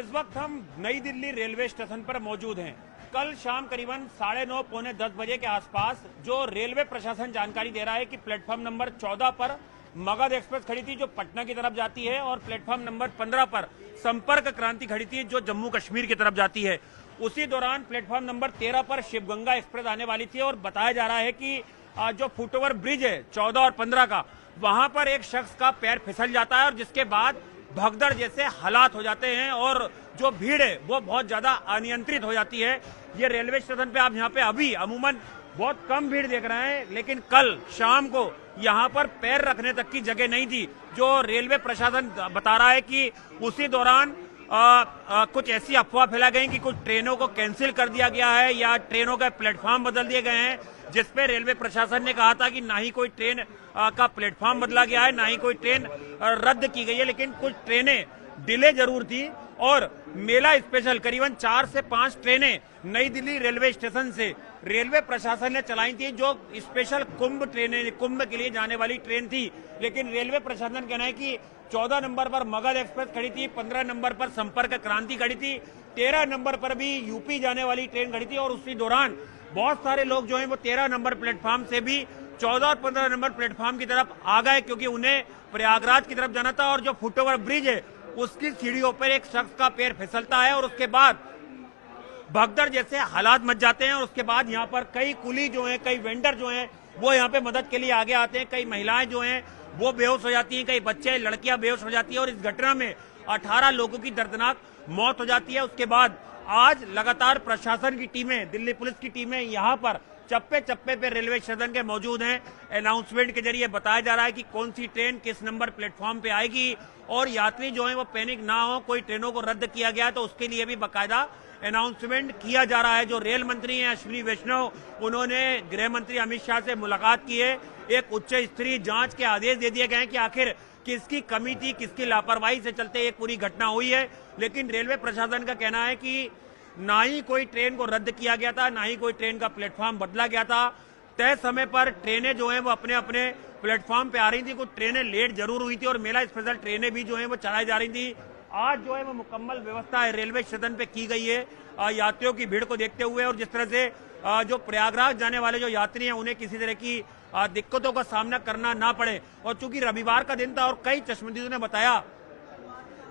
इस वक्त हम नई दिल्ली रेलवे स्टेशन पर मौजूद हैं। कल शाम करीबन 9:30 पौने 10 बजे के आसपास जो रेलवे प्रशासन जानकारी दे रहा है कि प्लेटफॉर्म नंबर 14 पर मगध एक्सप्रेस खड़ी थी जो पटना की तरफ जाती है, और प्लेटफॉर्म नंबर 15 पर संपर्क क्रांति खड़ी थी जो जम्मू कश्मीर की तरफ जाती है। उसी दौरान प्लेटफॉर्म नंबर 13 पर शिवगंगा एक्सप्रेस आने वाली थी, और बताया जा रहा है कि जो फुटओवर ब्रिज है 14 और 15 का, वहां पर एक शख्स का पैर फिसल जाता है और जिसके बाद भगदड़ जैसे हालात हो जाते हैं और जो भीड़ है वो बहुत ज्यादा अनियंत्रित हो जाती है। ये रेलवे स्टेशन पे आप यहाँ पे अभी अमूमन बहुत कम भीड़ देख रहे हैं, लेकिन कल शाम को यहाँ पर पैर रखने तक की जगह नहीं थी। जो रेलवे प्रशासन बता रहा है कि उसी दौरान कुछ ऐसी अफवाह फैला गई कि कुछ ट्रेनों को कैंसिल कर दिया गया है या ट्रेनों के प्लेटफॉर्म बदल दिए गए हैं, जिसपे रेलवे प्रशासन ने कहा था कि ना ही कोई ट्रेन का प्लेटफॉर्म बदला गया है, ना ही कोई ट्रेन रद्द की गई है, लेकिन कुछ ट्रेनें डिले जरूर थी। और मेला स्पेशल करीबन 4 से 5 ट्रेनें नई दिल्ली रेलवे स्टेशन से रेलवे प्रशासन ने चलाई थी, जो स्पेशल कुंभ ट्रेनें, कुंभ के लिए जाने वाली ट्रेन थी। लेकिन रेलवे प्रशासन कहना है कि 14 नंबर पर मगध एक्सप्रेस खड़ी थी, 15 नंबर पर संपर्क क्रांति खड़ी थी, 13 नंबर पर भी यूपी जाने वाली ट्रेन खड़ी थी। और उसी दौरान बहुत सारे लोग जो हैं वो 13 नंबर प्लेटफॉर्म से भी 14 और 15 नंबर प्लेटफॉर्म की तरफ आ गए, क्योंकि उन्हें प्रयागराज की तरफ जाना था। और जो फुटओवर ब्रिज है उसकी सीढ़ियों पर एक शख्स का पैर फिसलता है और उसके बाद भगदड़ जैसे हालात मच जाते हैं। और उसके बाद यहाँ पर कई कुली जो हैं, कई वेंडर जो हैं वो यहाँ पे मदद के लिए आगे आते हैं, कई महिलाएं जो हैं वो बेहोश हो जाती हैं, कई बच्चे लड़कियां बेहोश हो जाती है। और इस घटना में 18 लोगों की दर्दनाक मौत हो जाती है। उसके बाद आज लगातार प्रशासन की टीमें, दिल्ली पुलिस की टीमें यहाँ पर चप्पे चप्पे पे रेलवे स्टेशन के मौजूद हैं। अनाउंसमेंट के जरिए बताया जा रहा है कि कौन सी ट्रेन किस नंबर प्लेटफॉर्म पे आएगी, और यात्री जो है वो पैनिक ना हो, कोई ट्रेनों को रद्द किया गया तो उसके लिए भी बाकायदा अनाउंसमेंट किया जा रहा है। जो रेल मंत्री हैं अश्विनी वैष्णव, उन्होंने गृह मंत्री अमित शाह से मुलाकात की है। एक उच्च स्तरीय जांच के आदेश दे दिए गए हैं कि आखिर किसकी कमी थी, किसकी लापरवाही से चलते ये पूरी घटना हुई है। लेकिन रेलवे प्रशासन का कहना है कि ना ही कोई ट्रेन को रद्द किया गया था, ना ही कोई ट्रेन का प्लेटफॉर्म बदला गया था। तय समय पर ट्रेनें जो हैं वो अपने अपने प्लेटफॉर्म पे आ रही थी। कुछ ट्रेनें लेट जरूर हुई थी और मेला स्पेशल ट्रेनें भी जो हैं वो चलाई जा रही थी। आज जो है वो मुकम्मल व्यवस्था है रेलवे स्टेशन पे की गई है यात्रियों की भीड़ को देखते हुए। और जिस तरह से जो प्रयागराज जाने वाले जो यात्री हैं उन्हें किसी तरह की दिक्कतों का सामना करना ना पड़े। और चूंकि रविवार का दिन था और कई चश्मदीदों ने बताया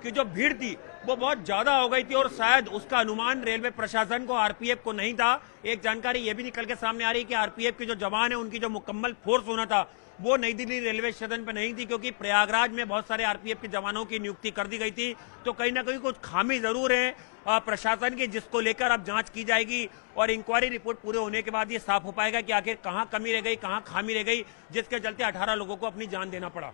कि जो भीड़ थी वो बहुत ज्यादा हो गई थी और शायद उसका अनुमान रेलवे प्रशासन को, आरपीएफ को नहीं था। एक जानकारी ये भी निकल के सामने आ रही है कि आरपीएफ के जो जवान है उनकी जो मुकम्मल फोर्स होना था वो नई दिल्ली रेलवे स्टेशन पे नहीं थी, क्योंकि प्रयागराज में बहुत सारे आरपीएफ के जवानों की नियुक्ति कर दी गई थी। तो कहीं ना कहीं कुछ खामी जरूर है प्रशासन की, जिसको लेकर अब जांच की जाएगी और इंक्वायरी रिपोर्ट पूरे होने के बाद ये साफ हो पाएगा कि आखिर कहां कमी रह गई, कहां खामी रह गई, जिसके चलते 18 लोगों को अपनी जान देना पड़ा।